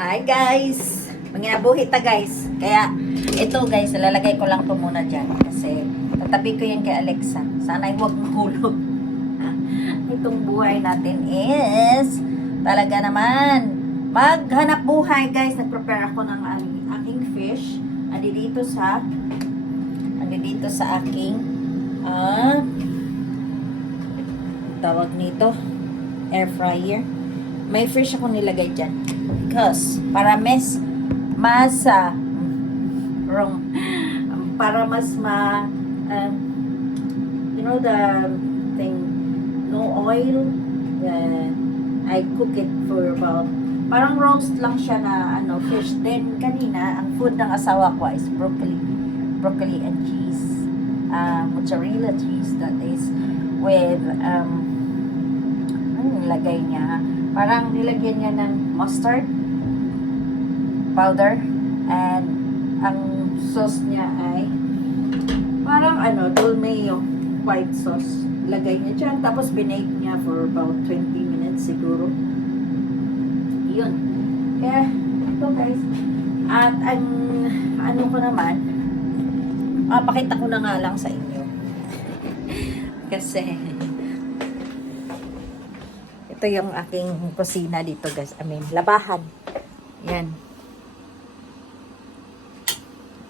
Hi guys! Manginabuhi ta guys. Kaya ito guys, lalagay ko lang to muna dyan. Kasi tatabi ko yan kay Alexa. Sana'y huwag mahulog. Itong buhay natin is talaga naman maghanap buhay guys. Nag-prepare ako ng aking fish. Andi dito sa aking tawag nito air fryer. May fish ako nilagay dyan. Because, para para mas you know the thing, no oil, I cook it for about, parang roast lang siya na fish. Then, kanina, ang food ng asawa ko is broccoli and cheese, mozzarella cheese, that is, with, ano nilagay niya? Parang nilagyan niya ng mustard powder, and ang sauce niya ay parang dolmayo white sauce. Lagay niya dyan, tapos binake niya for about 20 minutes siguro. Yun. Kaya, ito guys. At ang ko naman, pakita ko na nga lang sa inyo. Kasi, ito yung aking kusina dito guys. Labahan. Yan.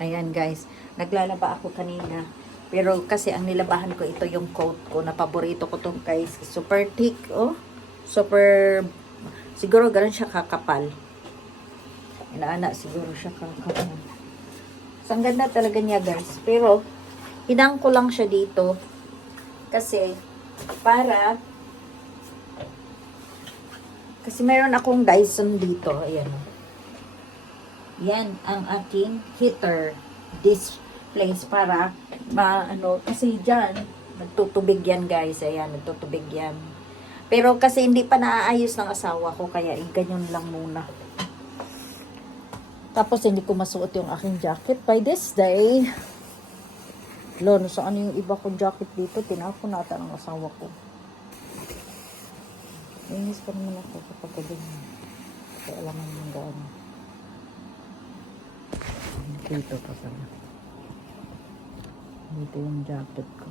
Ayan guys. Naglalaba ako kanina. Pero kasi ang nilabahan ko, ito yung coat ko. Na paborito ko to guys. Super thick. Oh. Super. Siguro ganun siya kakapal. Inaana siguro siya kakapal. So, ang ganda talaga niya guys. Pero, hinang ko lang siya dito. Kasi, kasi meron akong Dyson dito. Ayan. Yan ang aking heater. This place para kasi dyan, nagtutubig yan guys. Ayan, nagtutubig yan. Pero kasi hindi pa naaayos ng asawa ko, kaya ganyan lang muna. Tapos hindi ko masuot yung aking jacket by this day. Lolo, saan yung iba kong jacket dito? Tinapon nata ng asawa ko. Inis pa naman ako kapag ganyan. Kaya alam mo yung gaano. Dito pa sana. Dito yung jacket ko.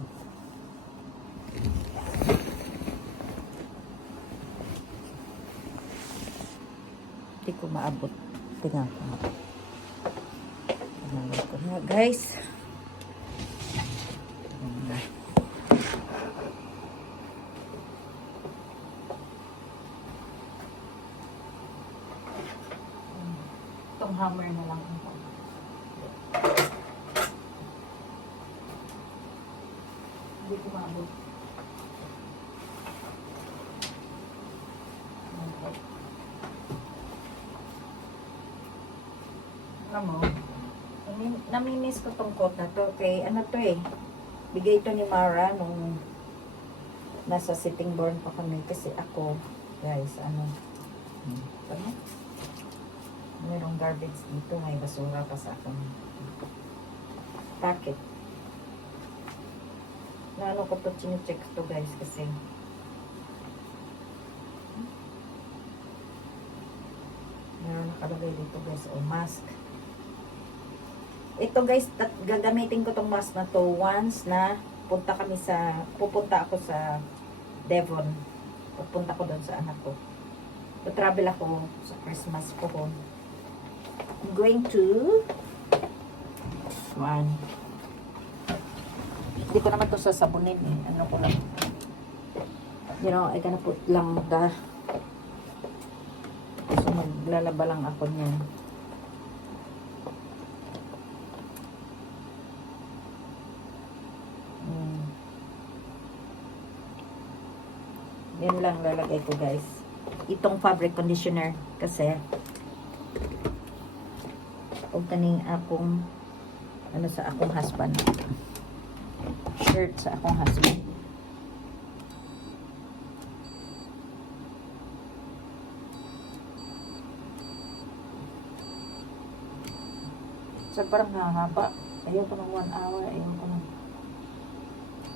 Hindi ko maabot. Tingnan ko nga. Tingnan ko nga guys. Itong hammer na lang ito. Hindi ko maabot. Alam mo, namimiss ko tong coat na to. Kay bigay to ni Mara nung nasa Sittingbourne pa kami. Kasi ako, guys, mayroong garbage dito. May basura pa sa akin. Packet. Naano ko to, chine-check to guys kasi meron nakalagay dito guys. Mask. Ito guys, gagamitin ko tong mask na to once na pupunta ako sa Devon. Pupunta ko doon sa anak ko. Travel ako sa Christmas po. I'm going to hindi ko naman to sasabunin eh. Ko lang. I gonna put lang so maglalaba lang ako niyan. Yan lang lalagay ko guys. Itong fabric conditioner kasi kaning akong sa akong husband, shirt sa akong husband. So parang nakahaba. Ayaw ko ng 1 hour, ayaw ko ng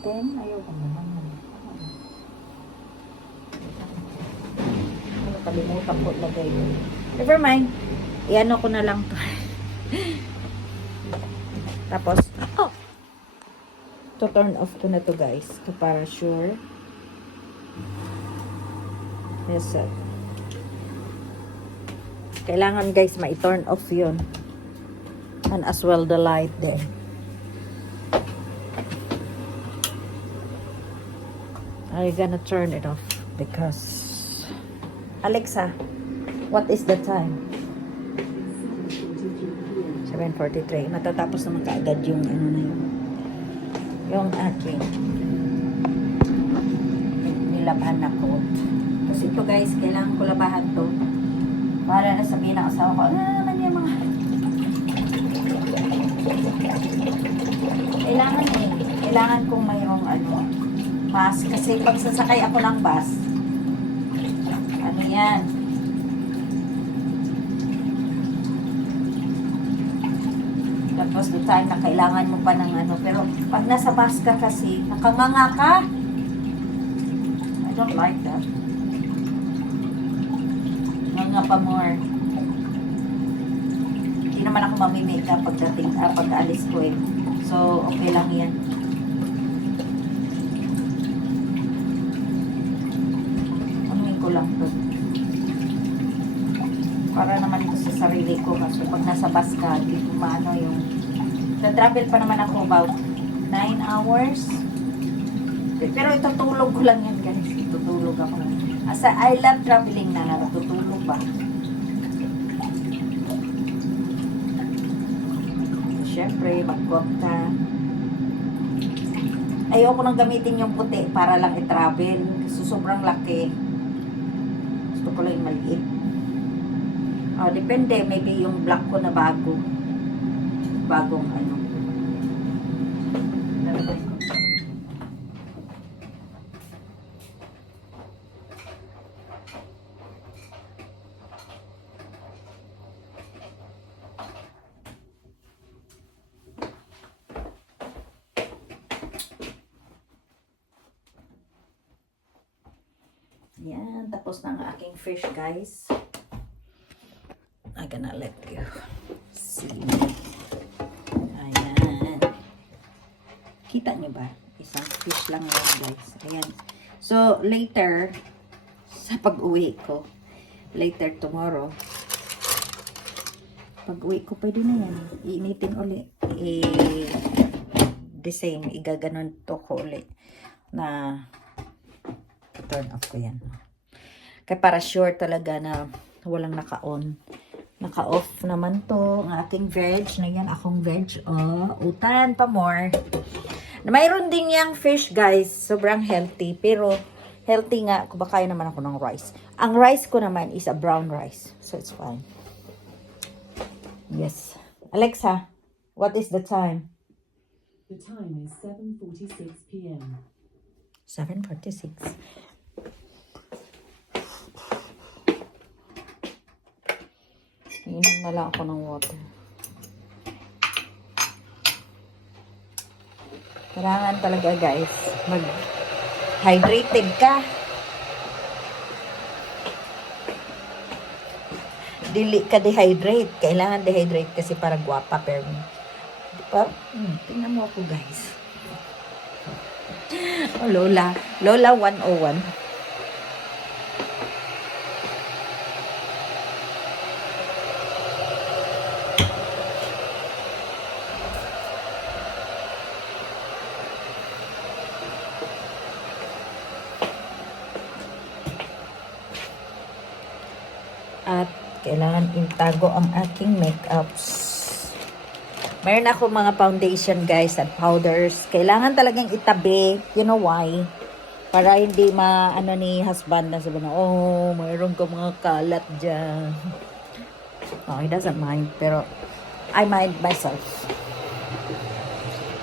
10, ayaw ko naman. Kalimutan ko lagay yun. Never mind. Iano ko na lang to. Tapos, to turn off ko na to guys. To para sure. Yes, sir. Kailangan guys, ma-turn off yun. And as well the light there. I'm gonna turn it off because Alexa, what is the time? 7:43. Matatapos naman kaagad yung ano na yun. Yung aking nilabahan na coat. Kasi ito guys, kailangan ko labahan to para sabihin ng asawa ko, ano naman yung mga kailangan kong mayroong ano mask kasi pag sasakay ako ng bus, ano yan, tapos the time na kailangan mo pa ng ano, pero pag nasa bus ka kasi nakanganga ka. I don't like that. Nganga pa more. Hindi naman ako mamimake-up pagdating pag-alis ko eh, so okay lang yan. Lang to. Para naman ito sa sarili ko kasi pag nasa bus ka, hindi ko maano yung travel pa naman ako about 9 hours. Pero itutulog ko lang yan guys. Itutulog ako. Asa I love traveling na natutulog ba. Siyempre, mag-coat ka. Ayoko nang gamitin yung puti para lang i-travel. So, sobrang laki. Gusto ko lang yung maliit. Depende. Maybe yung black ko na bago. Bagong ano. Yan, tapos na ang aking fish, guys. I'm gonna let you see. Ayan. Kita nyo ba? Isang fish lang yan, guys. Ayan. So, later, sa pag-uwi ko, later tomorrow, pag-uwi ko, pwede na yan. Iinitin ulit. The same, igaganon to ko ulit na turn off ko yan. Kaya para sure talaga na walang naka-on. Naka-off naman to. Ang aking veg. Na yan, akong veg. Utan pa more. Mayroon din yung fish, guys. Sobrang healthy. Pero, healthy nga. Kumakain naman ako ng rice. Ang rice ko naman is a brown rice. So, it's fine. Yes. Alexa, what is the time? The time is 7:46 p.m. 7:46. Inom na lang ako ng water. Kailangan talaga guys, mag-hydrated ka. Dili ka dehydrate. Kailangan dehydrate kasi para guwapa. Pero, diba? Tingnan mo ako guys. Oh, Lola. Lola 101. At kailangan itago ang aking makeups. Mayroon ako mga foundation guys at powders. Kailangan talagang itabi. You know why? Para hindi ano ni husband na sabi na, oh, mayroon ka mga kalat dyan. No, he doesn't mind. Pero I mind myself.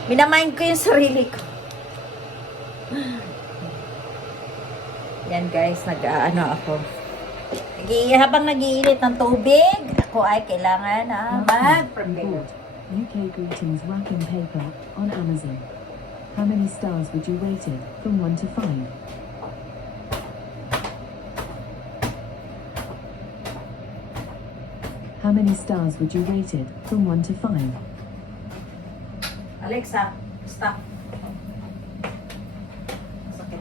Minamind ko yung sarili ko. Yan guys, nag-ano ako. Habang nag-iinit ng tubig, ako ay kailangan mag-prepare. UK Greetings wrapping paper on Amazon. How many stars would you rate it from 1 to 5? How many stars would you rate it from 1 to 5? Alexa, stop. Sakit.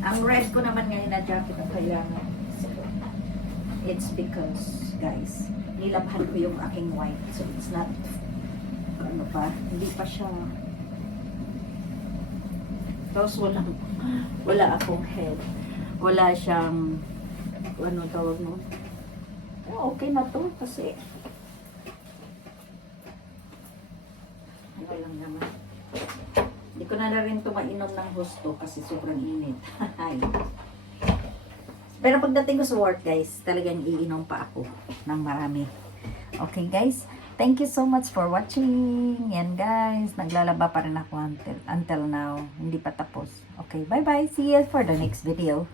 Ang red ko naman ngayon na jacket ang kailangan. It's because, guys, nilabhan ko yung aking white. So, it's not, ano pa, hindi pa siya. Tapos wala akong head. Wala siyang, ano tawag mo? Okay na to kasi ano lang naman. Hindi ko na rin ito mainom ng gusto kasi sobrang init. Pero pagdating ko sa work, guys, talagang iinom pa ako ng marami. Okay, guys? Thank you so much for watching. Yan, guys. Naglalaba pa rin ako until now. Hindi pa tapos. Okay, bye-bye. See you for the next video.